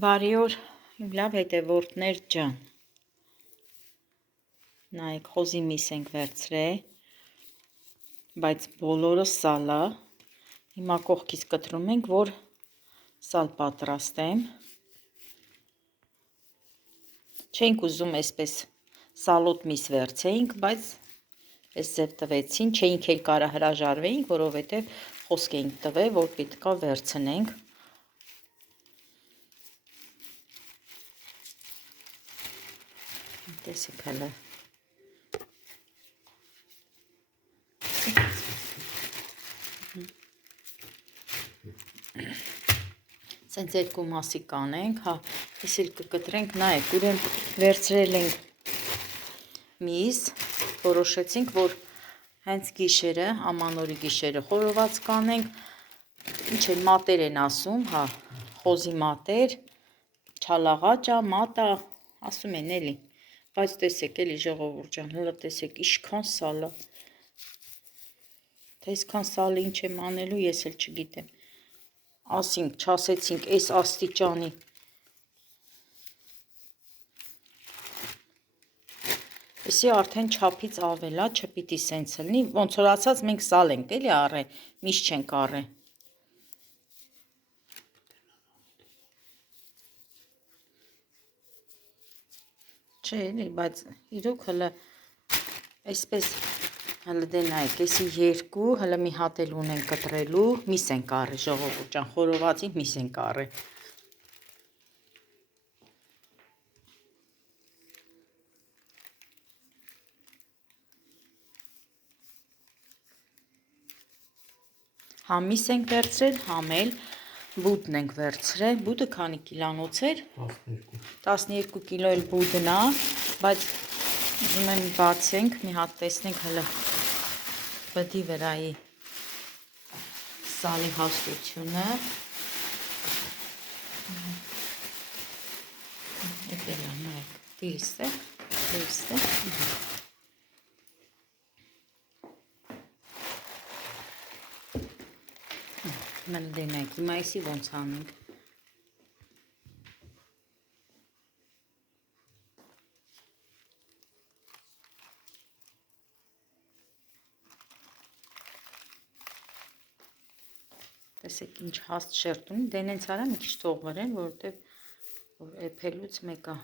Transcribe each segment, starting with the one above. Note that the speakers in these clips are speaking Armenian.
Բարի օր, իմ լավ հետևորդներ ջան, նայեք խոզի միս ենք վերցրել, բայց բոլորը սալ է, հիմա կողքից կտրում ենք, որ սալ պատրաստեմ, չենք ուզում այսպես սալոտ միս վերցեինք, բայց այս ձև տվեցին, չէինք էլ կարա հրաժարվեինք, որովհետև խոսք էինք տվել, որ պետքա վերցնենք, տեսեք հələ սենց երկու մասի կանենք, հա, ես էլ կկտրենք, նայեք, ուրեմն վերցրել ենք միս, որոշեցինք, որ հենց գիշերը, ամանորի գիշերը խորոված կանենք, ինչ էլ մատեր են ասում, հա, խոզի մատեր, չալաղաճա, մատա, ասում են էլի, բայց տեսեք էլի ժողովուրդ ջան, հլը տեսեք, իշքան սալա, թե այսքան սալը ինչ եմ անելու, ես էլ չգիտեմ, ասինք, չասեցինք, այս աստիճանի, էսի արդեն չափից ավելա, չպիտի սենց լնի, ոնց որ ասած մենք սալ ենք էլի առե, միս չենք առե, չէ էլի, բայց իրոք հլը այսպես հլը դե նայեք, էսի երկու, հլը մի հատ էլ ունենք կտրելու, միս ենք առե ժողովուրդ ջան, խորովածի միս ենք առե, համ միս ենք վերցրել, համ էլ բուդն ենք վերցրել, բուդը քանի կիլանոց էր, 12 կիլո էլ բուդն է, բայց ուզում եմ բացենք, մի հատ տեսնենք հլը բդի վրայի սալի հաստությունը, էտել է, նայեք, դիրս է, մեն դենայք, հիմա եսի ոնց անենք, տեսեք ինչ հաստ շերտ ունի, դենենց արա մի քիչ թող վրեն, որովհետև որ էփելուց մեկա,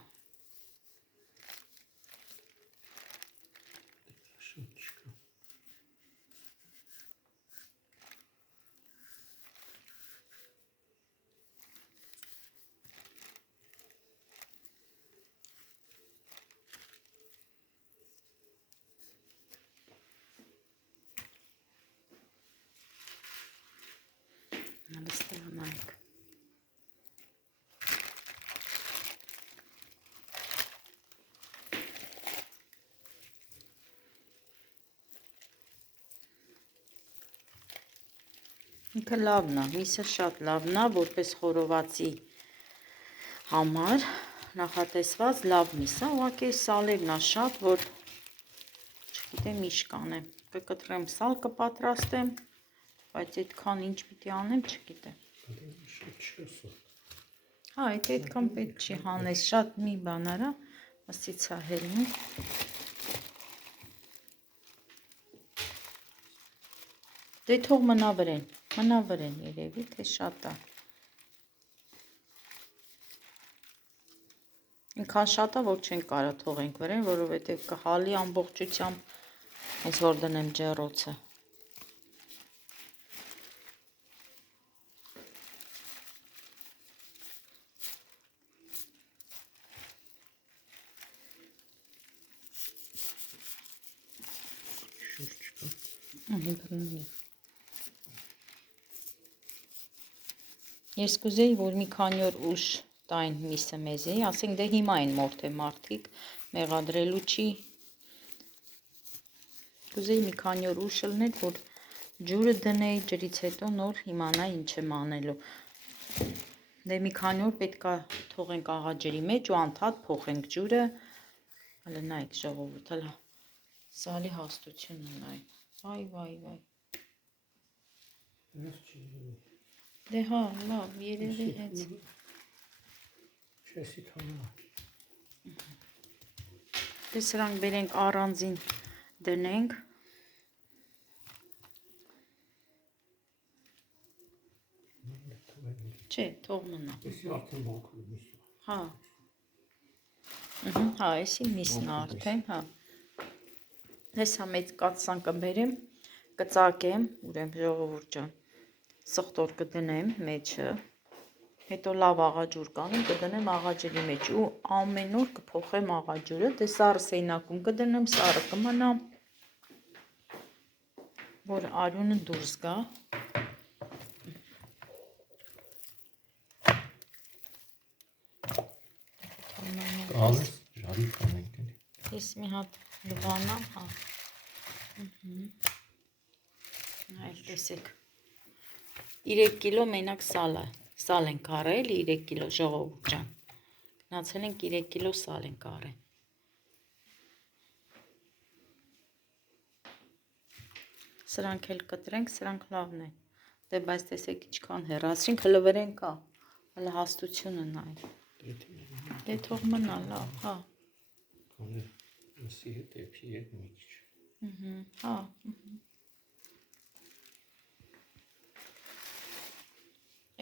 նայեք, ինքը լավն է, միսը շատ լավն է, որպես խորովածի համար նախատեսված լավ միս է, ուղղակի սալերն է շատ, որ չգիտեմ ինչ կանեմ, կկտրեմ սալ կպատրաստեմ, բայց այդքան ինչ պիտի անեմ, չգիտեմ, հա, այդքան պետք չի հանես, շատ մի բան արա, ասից հելնի, դե թող մնա վրեն երևի, թե շատ է, ինքան շատ է, որ չենք կարա թողենք վրեն, որովհետև կհալի ամբողջությամբ, հենց որ դնեմ ջեռոցը, Ես կուզեի, որ մի քանի օր ուշ տային միսը մեզ էի, ասենք դե հիմա են մորթե մարդիկ, մեղադրելու չի, կուզեի մի քանի օր ուշ լնել, որ ջուրը դնեի, ջրից հետո նոր իմանայի ինչ եմ անելու, դե մի քանի օր պետքա թողենք աղաջրի մեջ ու անդադ փոխենք ջուրը, հələ նայեք ժողովուրդ, հələ սալի հաստությունը նայեք, վայ, դե հա, լավ, երևի հենց, Չեսի թողնա։ Դե սրանք բերենք առանձին դնենք։ Չէ, թող մնա։ Էսի արդեն բանկում միսը։ Հա։ Հա, էսի միսն արդեն, հա։ Հեսա մեծ կաթսան կբերեմ, կծակեմ, ուրեմն ժողովուրդ ջան, սխտոր կդնեմ մեջը, հետո լավ աղաջուր կանեմ, կդնեմ աղաջերի մեջ ու ամեն օր կփոխեմ աղաջուրը, դե սառը սեյնակում կդնեմ, սառը կմնա, որ արյունը դուրս գա։ Կալես, ժարի կանենք էլի։ Ես մի հատ լվանամ, հա։ Այլ տեսեք, 3 կիլո մենակ սալ ենք առել, 3 կիլո ժողովուրդ ջան, գնացել ենք 3 կիլո սալ ենք առել։ Սրանք էլ կտրենք, սրանք լավն են, դե բայց տեսեք իչքան հեռացրինք, հլը վրեն կա, հլը հաստությունը նայ, դե թող մնա լավ, հա։ Կանե մսի հետ էփի հետ մի քիչ։ Հա։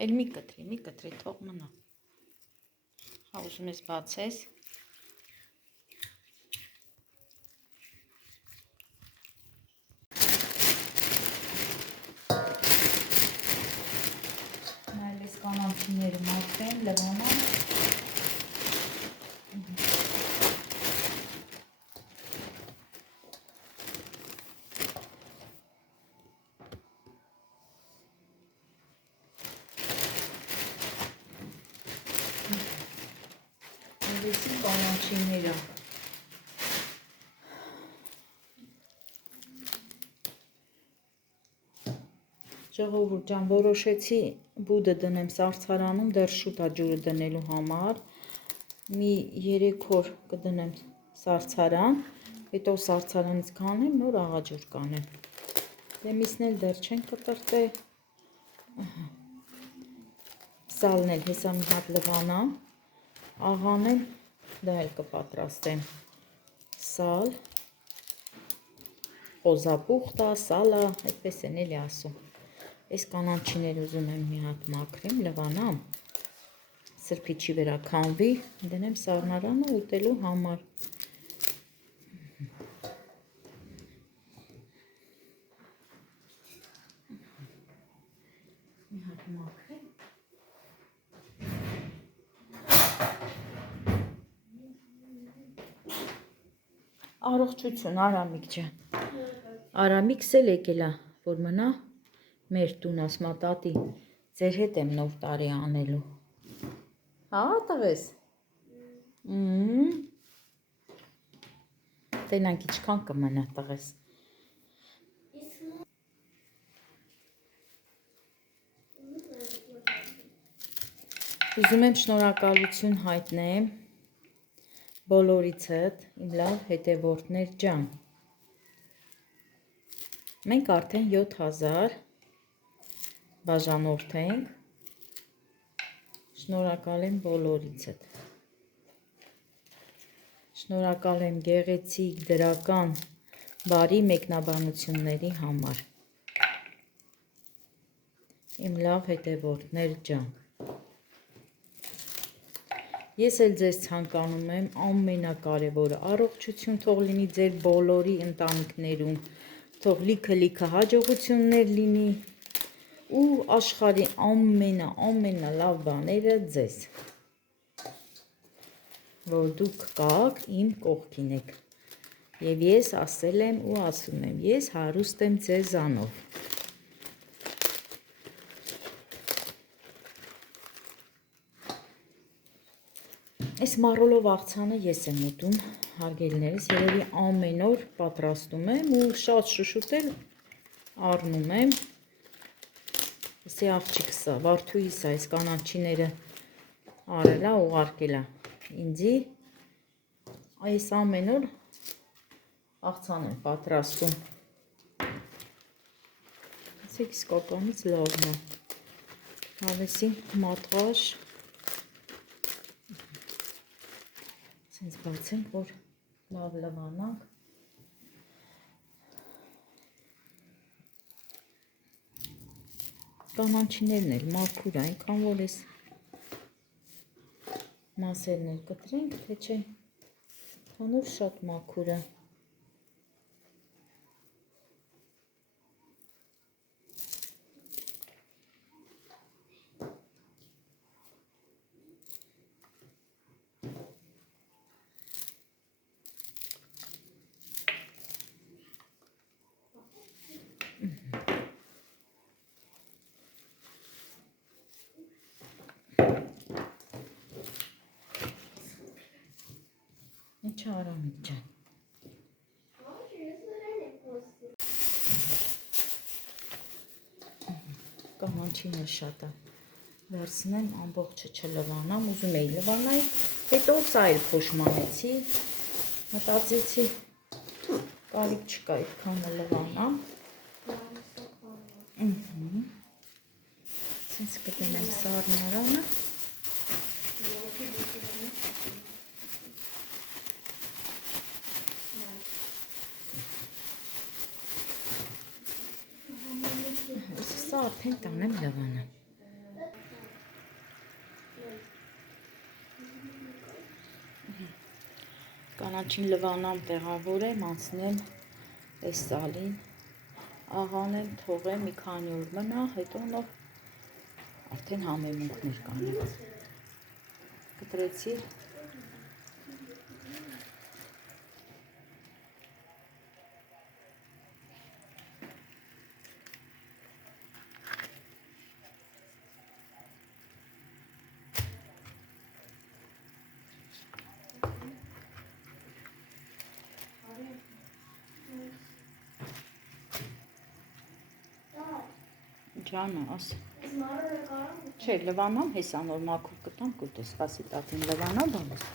Էլ մի կտրի, թող մնա։ Հա, ուզում ես բացես։ Նայել ես կանանցիները մաքրեն, լվանան։ Եսի կանանցիները։ Ժողովուրդ ջան, որոշեցի բուդը դնեմ սառցարանում, դեռ շուտ է ջուրը դնելու համար, մի 3 օր կդնեմ սառցարան, հետո սառցարանից կանեմ, նոր աղաջուր կանեմ, դե միսն էլ դեռ չեն կտրտե, սալն էլ հեսա մի հատ լվանամ, աղան էլ դա էլ կպատրաստեմ, սալ, խոզապուխտա, սալա, այդպես են էլի ասում, այս կանանչիներ ուզում եմ մի հատ մաքրեմ, լվանամ, սրբիչի վրա քանվի, դնեմ սառնարանը ուտելու համար։ Մի հատ մաքրեմ։ Առողջություն, Արամիկ ջան։ Արամիկս էլ եկել է, որ մնա մեր տուն, ասма տատի, ձեր հետ եմ նոր տարի անելու։ Հա, տղես։ Տենանք իչքան կմնա տղես։ Ուզում եմ շնորհակալություն հայտնեմ բոլորիցդ, իմ լավ հետևորդներ ջան։ Մենք արդեն 7000 բաժանորդ ենք, շնորհակալ եմ բոլորիցդ։ Շնորհակալ եմ գեղեցիկ, դրական, բարի մեկնաբանությունների համար։ Իմ լավ հետևորդներ ջան։ Ես էլ ձեզ ցանկանում եմ ամենակարևորը առողջություն թող լինի ձեր բոլորի ընտանիքներում, թող լիքը հաջողություններ լինի ու աշխարհի ամենալավ բաները ձեզ, որ դուք կաք իմ կողքին եք, և ես ասել եմ ու ասում եմ, ես հարուստ եմ ձեզանով։ Այս մառոլով աղցանը ես եմ ուտում, հարգելիներս, երևի ամեն օր պատրաստում եմ ու շատ շուշուտ էլ առնում եմ։ Էսի աղջիկսա, Վարդուհիսա, այս կանանչիները արելա, ուղարկելա ինձի, այս ամեն օր աղցան եմ պատրաստում։ Ասեք իսկականից լավն է, հավեսի մատղաշ, Սենց բացենք, որ լավ լվանանք։ Կանանչիներն էլ մաքուր, այնքան որ էս մասերն էլ կտրենք, թե չէ հանուր շատ մաքուր է։ Ինչ Արամիկ ջան։ Կանանչին էլ շատ է։ Վերցնեմ ամբողջը չլվանամ, ուզում էի լվանայի, հետո սա էլ փոշմանեցի, մտածեցի կարիք չկա այդքանը լվանամ։ Սենց կդնեմ սառնարանը։ Սա արդեն տանեմ լվանամ։ Կանաչին լվանամ տեղավորեմ, անցնեմ այս սալին, աղանեմ, թողեմ, մի քանի օր մնա, հետո նոր արդեն համեմունքներ կանեմ։ Կտրեցի։ Ջանը, աս։ Չէ, լվանամ, հեսա նոր մաքուր կտամ, կուտես, սպասի տատին լվանա, բանս։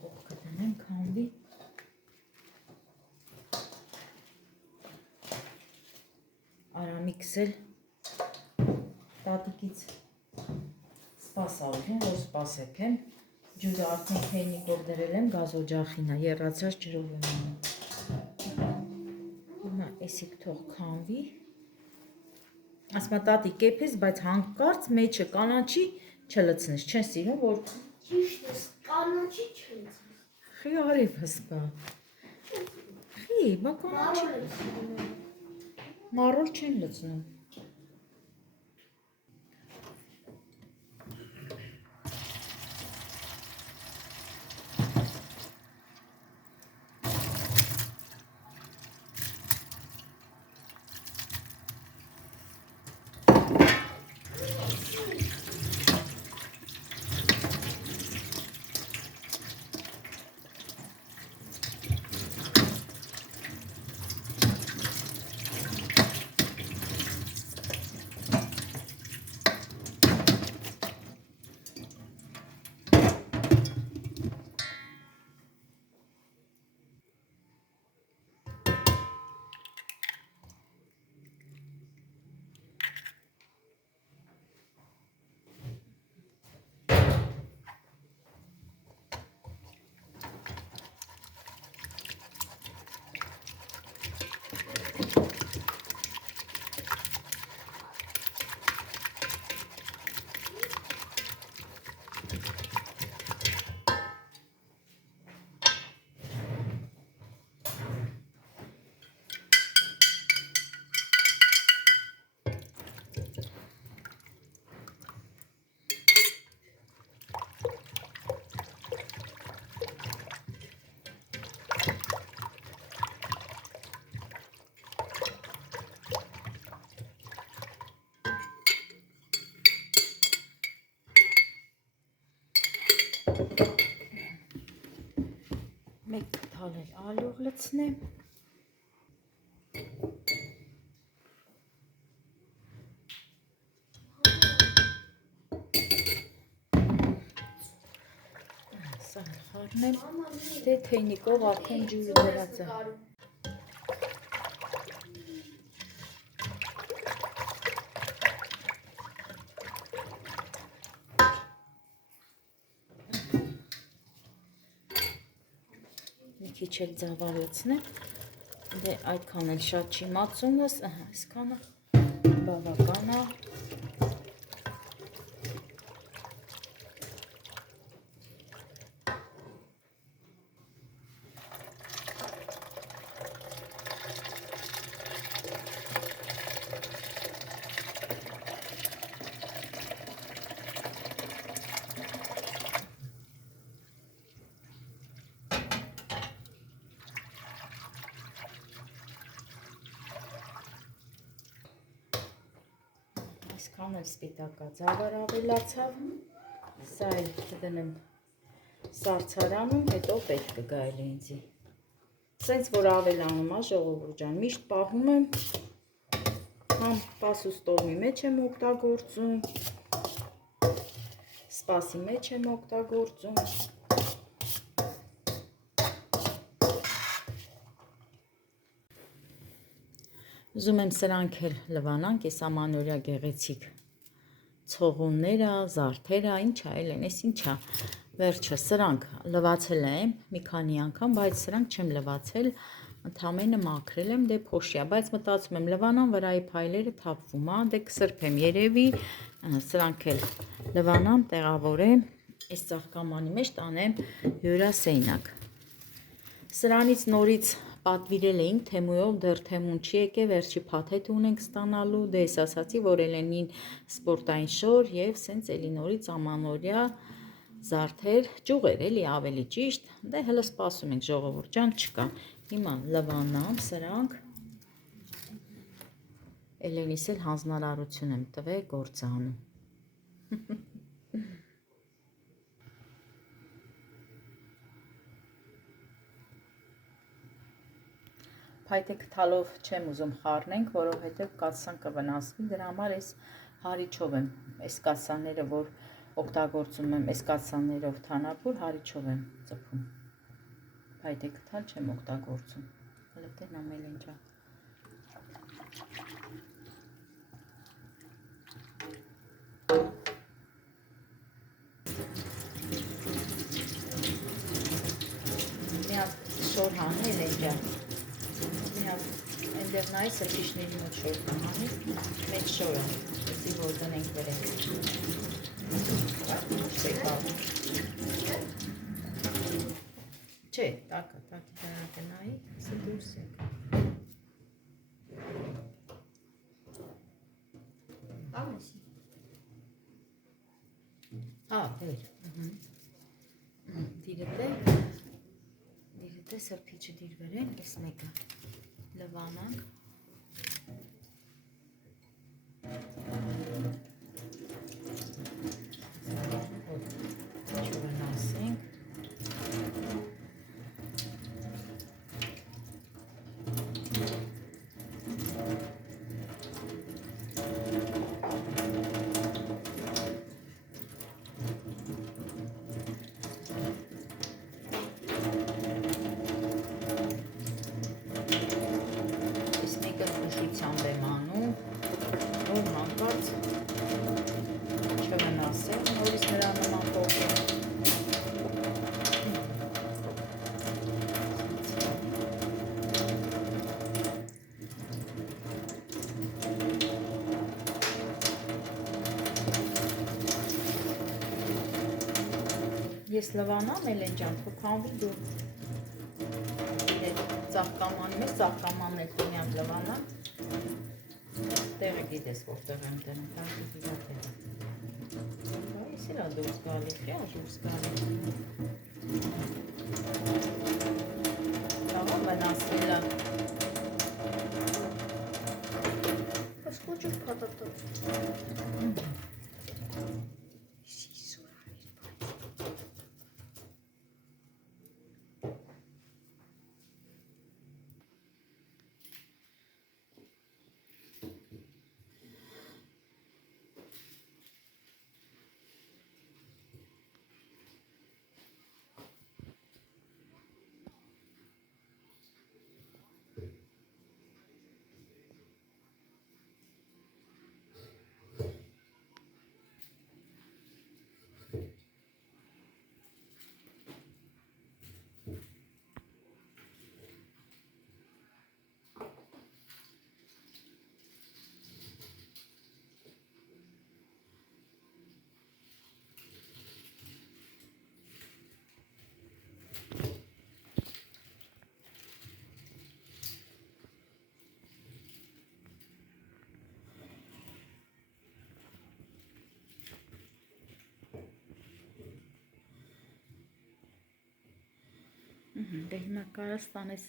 Կողքը դնեմ, քանդի։ Արամիկս էլ տատիկից սպասա ուժին, որ սպասեք եմ։ Ջուրը արդեն քեյնիկով դրել եմ, գազօջախին է, եռացած ջրով եմ անում։ Հիմա էսիկ թող քանդվի։ Ասմա տատի կեփես, բայց հանկարծ մեջը կանաչի չլցնես, չեն սիրում, որ Ճիշտ է, կանաչի չլցնես։ խի արևս բա։ Խի, բա կանաչի։ Մառոլ չեն լցնում։ Մեկ թալ էլ ալյուր լցնեմ։ թողնեմ, Մամա, մի դե թեյնիկով արդեն ջուրը դրած է։ Մի քիչ էլ ձավալացնեմ, դե այդքան էլ շատ չի մածունս, այսքանը բավական է։ Այսքան էլ սպիտակա ձավար ավելացավ, սա էլ կդնեմ սարցարանում, հետո պետք կգա էլ ինձի։ Սենց որ ավելանում է ժողովուրդ ջան, միշտ պահում եմ, համ պասուստովի մեջ եմ օգտագործում, սպասի մեջ եմ օգտագործում։ Ուզում եմ սրանք էլ լվանանք, ես ամանորյա գեղեցիկ ցողունները, զարդերը, ինչա էլ են, ես ինչա, վերջը սրանք լվացել եմ մի քանի անգամ, բայց սրանք չեմ լվացել, ընդամենը մաքրել եմ, դե փոշիա, բայց մտածում եմ լվանան վրայի փայլերը թափվում է, դե կսրբեմ երևի, սրանք էլ լվանամ, տեղավորեմ, այս ծաղկամանի մեջ տանեմ հյուրասենյակ։ Սրանից նորից պատվիրել էինք Թեմուով, դեռ Թեմուն չի եկել, վերջի փաթեթ ունենք ստանալու, դե ես ասացի, որ Էլենին սպորտային շոր եւ սենց էլի նորից ամանորյա զարդեր, ճյուղեր էլի ավելի ճիշտ, դե հələ սպասում ենք ժողովուրդ ջան, չկա։ Հիմա լվանամ սրանք, Էլենիս էլ հանձնարարություն եմ տվել գործանում։ Փայտե քթալով չեմ ուզում խառնենք, որովհետև կաթսան կվնասվի, դրա համար այս հարիչով եմ, այս կաթսաները, որ օգտագործում եմ, այս կաթսաներով թանապուր հարիչով եմ ծփում։ Փայտե քթալ չեմ օգտագործում։ Հələ տենամ Էլենջան։ Մի հատ շոր հանի Էլենջան։ Այնտեղ նայ սրճիչների մոտ շոր կհանի, մեծ շորը, ասի որ դնենք վրեն։ Չէ, տակը, տակի դրանքը նայի, ասի դուրս եք։ Տանեսի։ Վեր, դիրդե սրպիչը դիր վրեն, ես մեկը լվանանք, չվնասենք, ուշությամբ եմ անում, որ հանկարծ չվնասեմ, նորից նրա նման փոխեմ։ Ես լվանամ Էլեն ջան, փոքանվի դու ծաղկամանի մեջ, ծաղկամանն էլ տունյամ լվանամ, տեղը գիտես որտեղ եմ տենում, տանքի գիրա տեղը։ Այս իրա դուրս գալի, խյա դուրս գալի։ Լավա վնասվել է։ Պասկոջուր պատատոց։ Դե հիմա կարաս տանես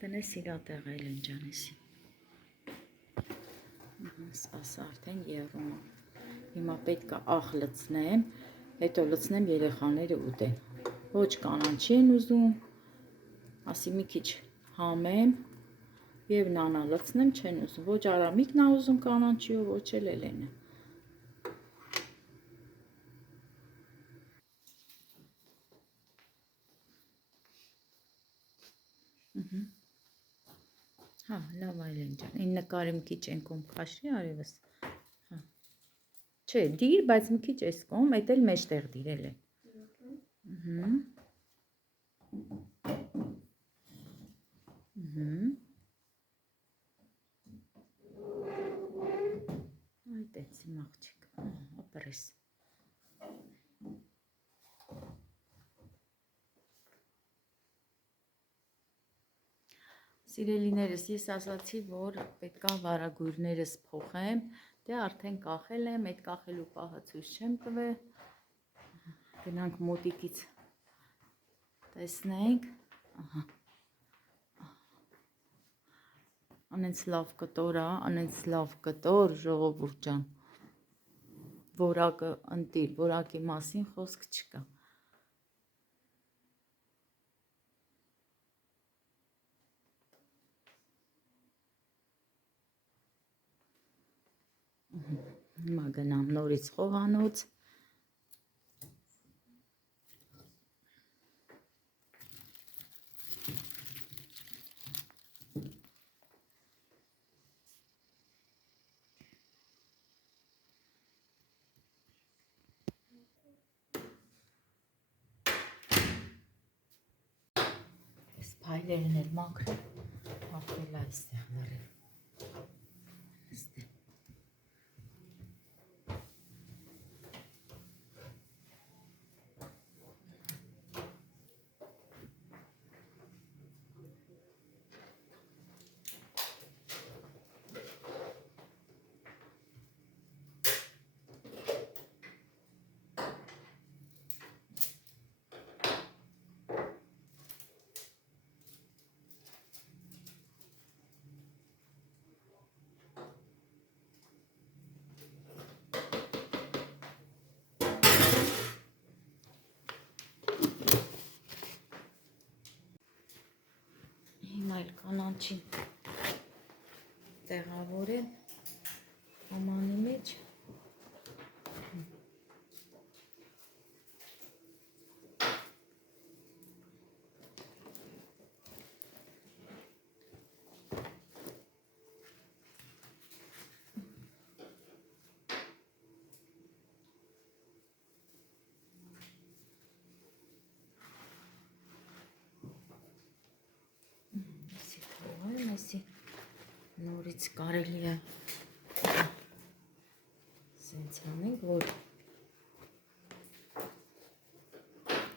տնես իրա տեղ էլ ընջանեսի։ Սպասա արդեն եղում է։ Հիմա պետք է աղ լցնեմ, հետո լցնեմ երեխաները ուտեն։ Ոչ կանաչի են ուզում, ասի մի քիչ համեմ եւ նանա լցնեմ չեն ուզում։ Ոչ Արամիկն ա ուզում կանաչիով, ոչ էլ Էլենը։ Հա, լավ Այլեն ջան։ Այն նկարի մի քիչ ենքում քաշրի արևս։ Հա։ Չէ, դիր, բայց մի քիչ էս կողմ, էդ էլ մեջտեղ դիրել է։ Այդ էցի մաղջիկ, ապրես։ Սիրելիներս, ես ասացի, որ պետքա վարագույրներս փոխեմ, դե արդեն կախել եմ, այդ կախելու պահը ցույց չեմ տվել, գնանք մոտիկից տեսնենք, անենց լավ կտոր ա, անենց լավ կտոր, ժողովուրդ ջան, որակը ընտիր, որակի մասին խոսք չկա։ Հիմա գնամ նորից խոհանոց։ Այս փայլերն էլ մաքրել, հապել այստեղ լրիվ։ Հիմա էլ կանանչին տեղավորել համանի մեջ։ Այսի նորից կարելի է սենց անենք, որ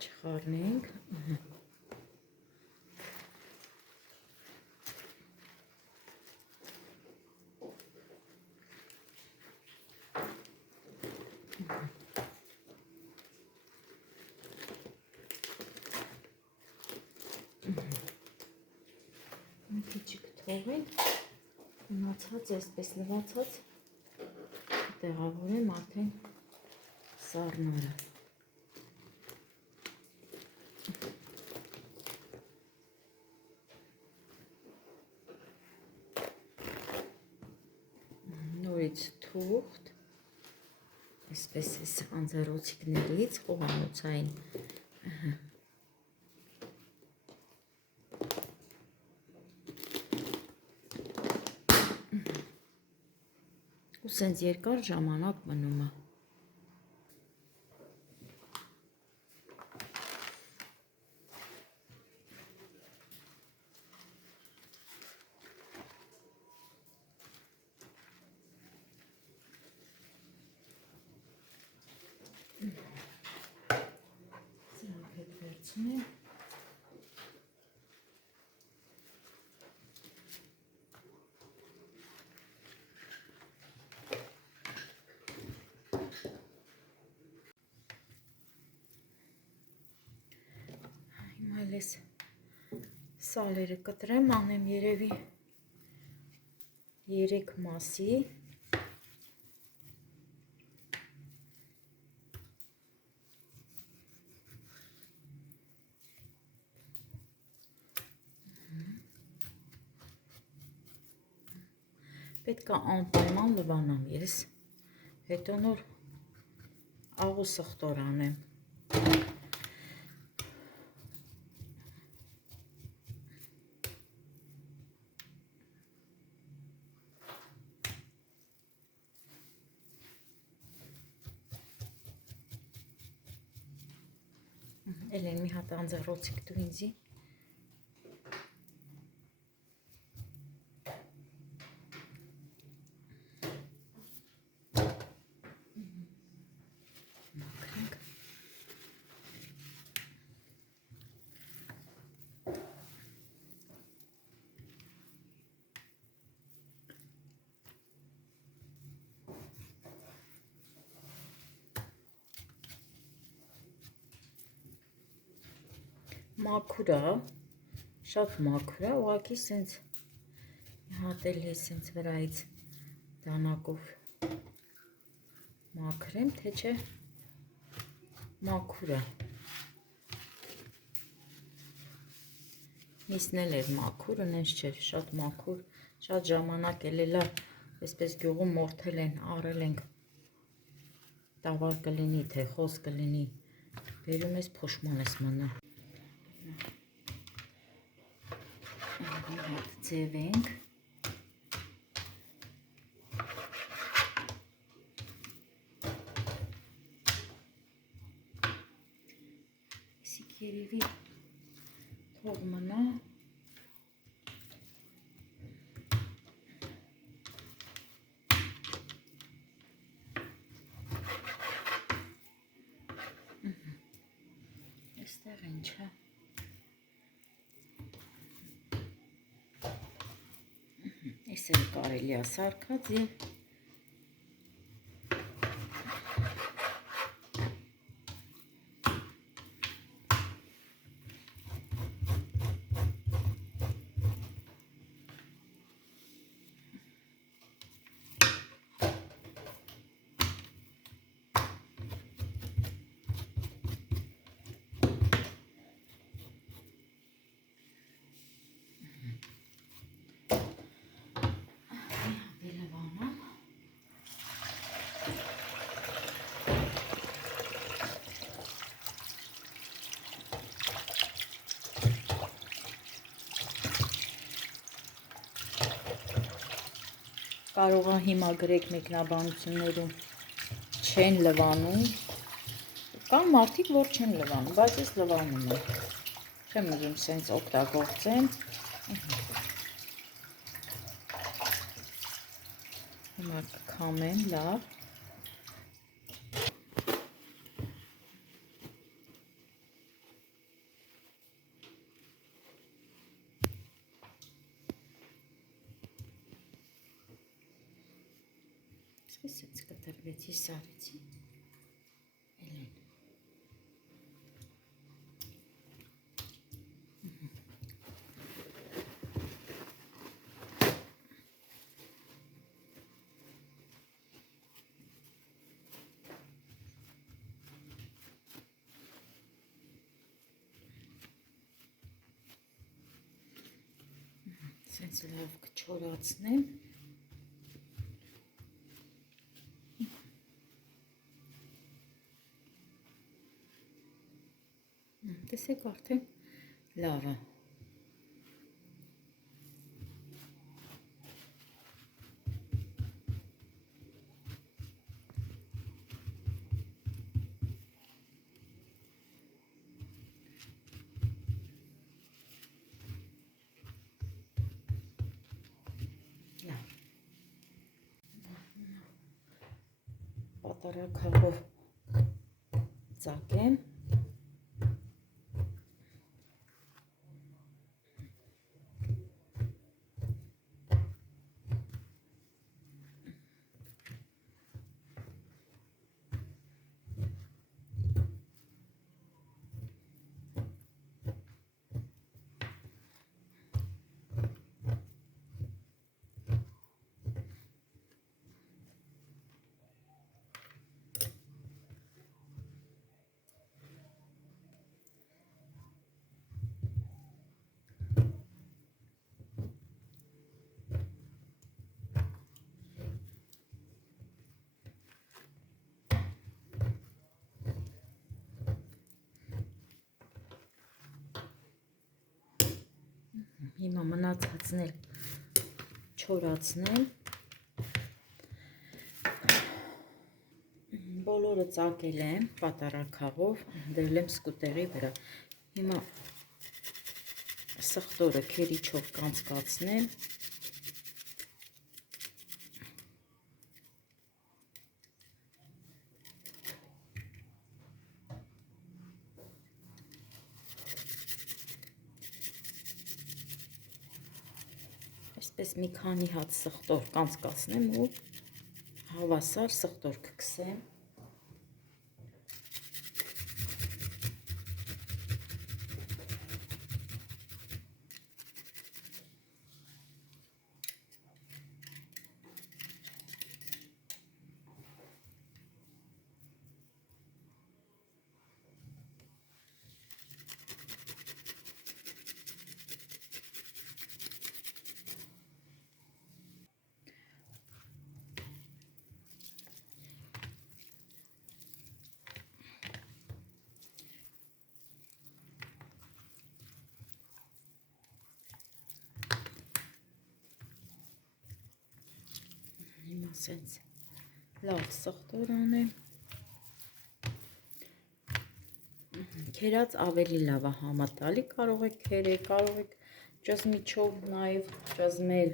չխառնենք։ Մի քիչ կթողենք, մնացած այսպես լվացած տեղավորեմ արդեն սառնարը։ Նորից թուղթ, այսպես այս անձեռոցիկներից խոհանոցային ու սենց երկար ժամանակ մնում է։ Սրանք հետ վերցնեմ։ Հիմա ես Սալերը կտրեմ, անեմ երևի 3 մասի։ Պետք է անպայման լվանամ ես, հետո նոր աղու սխտոր անեմ։ Էլեն մի հատ անձեռոցիկ դու ինձի։ Մաքուր է, շատ մաքուր է, ուղղակի սենց մի հատ էլ ես սենց վրայից դանակով մաքրեմ, թե չէ մաքուր է։ Միսն էլ էր մաքուր, նենց չէր, շատ մաքուր, շատ ժամանակ էլ էլա, այսպես գյուղում մորթել են, առել ենք, տավար կլինի, թե խոս կլինի, բերում ես փոշման ես մնա։ Մի հատ ձևենք։ Իսիք երևի թող մնա։ Այստեղ ինչ է։ Այս էլ կարելի է սարքած և կարող է հիմա գրեք մեկնաբանություններում չեն լվանում, կան մարդիկ, որ չեն լվանում, բայց ես լվանում եմ, չեմ ուզում սենց օգտագործեմ, հիմա կքամեմ լավ, Սենց կտրվեցի, սարեցի, էլեն։ Սենց լավ կչորացնեմ։ Տեսեք արդեն լավ է։ Պատարագով ծակեմ։ Հիմա մնացածն էլ չորացնեմ։ Բոլորը ծակել եմ պատարագաղով, դրել եմ սկուտերի վրա։ Հիմա սխտորը քերիչով կանցկացնեմ։ Այսպես մի քանի հատ սխտոր կանցկացնեմ ու հավասար սխտոր կքսեմ։ Հիմա սենց լավ սխտոր անեմ։ Քերած ավելի լավ է համատալի, կարող եք քերել, կարող եք ճզմիչով նաև ճզմել։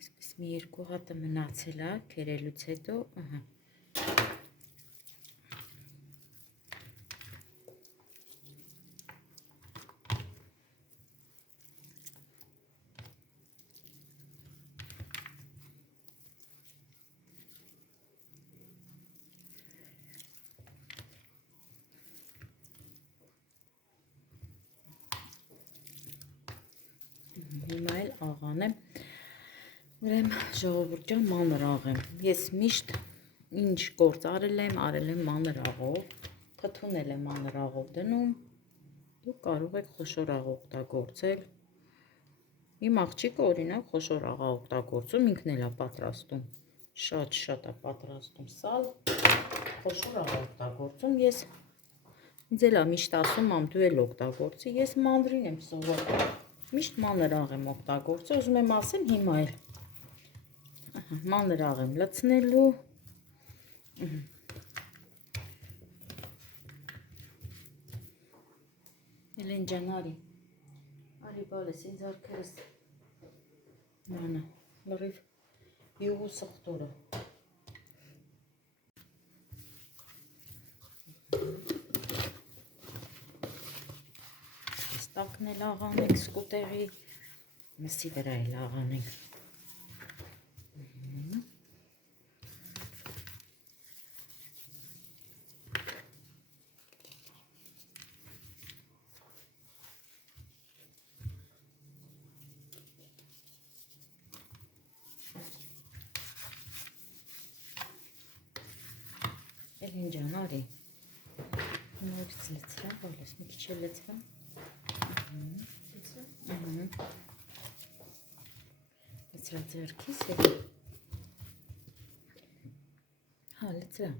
Այսպես մի երկու հատը մնացել է քերելուց հետո, ահա։ Հիմա էլ աղան եմ, ուրեմն ժողովուրդ ջան, մանր աղեմ։ Ես միշտ ինչ գործ արել եմ մանր աղով, թթունել եմ մանր աղով դնում, դուք կարող եք խոշոր աղ օգտագործել։ Իմ աղջիկը օրինակ խոշոր աղ է օգտագործում, ինքն էլ է պատրաստում, շատ է պատրաստում սալ, խոշոր աղ օգտագործում, ես ինձ էլ է միշտ ասում, մամ դու էլ օգտագործի, ես մանրին եմ սովորել։ Միշտ մանր աղ եմ օգտագործել, ուզում եմ ասեմ հիմա էլ մանր աղ եմ լցնելու։ Էլեն ջան, արի բալես, ինձ արկերս մանա, լրիվ յուղու սխտորը։ Տակն էլ աղանենք սկուտեղի, մսի վրա էլ աղանենք։ Էլին ջան, արի, նորից լցրա, բալես, մի քիչ էլ լցրա։ Լցրա ձեռքիս է։ Հա, լցրա։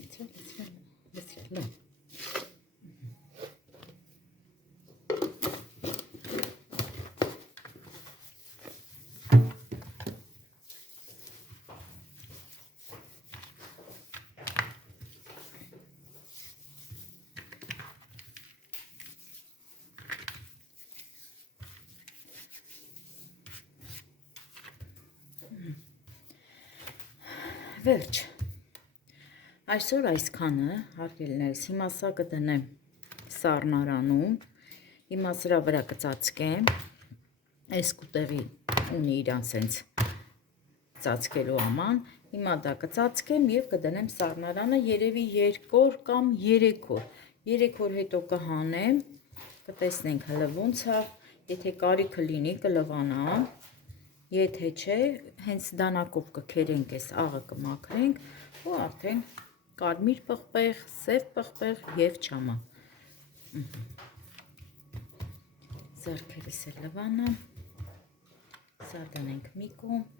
Լցրա, լավ։ Վերջ, այսօր այսքանը հարգելիներս, հիմա սա կդնեմ սառնարանում, հիմա սրա վրա կծածկեմ, այս կուտեղի ունի իրան սենց ծածկելու աման, հիմա դա կծածկեմ և կդնեմ սառնարանը երևի 2 օր կամ 3 օր, 3 օր հետո կհանեմ, կտեսնենք հլը ոնց է, եթե կարիքը լինի կլվանա, եթե չէ, հենց դանակով կքերենք այս աղը կմաքրենք ու արդեն կարմիր պղպեղ, սև պղպեղ և չամա։ Ձեռքերս էլ լվանա, սա դնենք մի կողմ։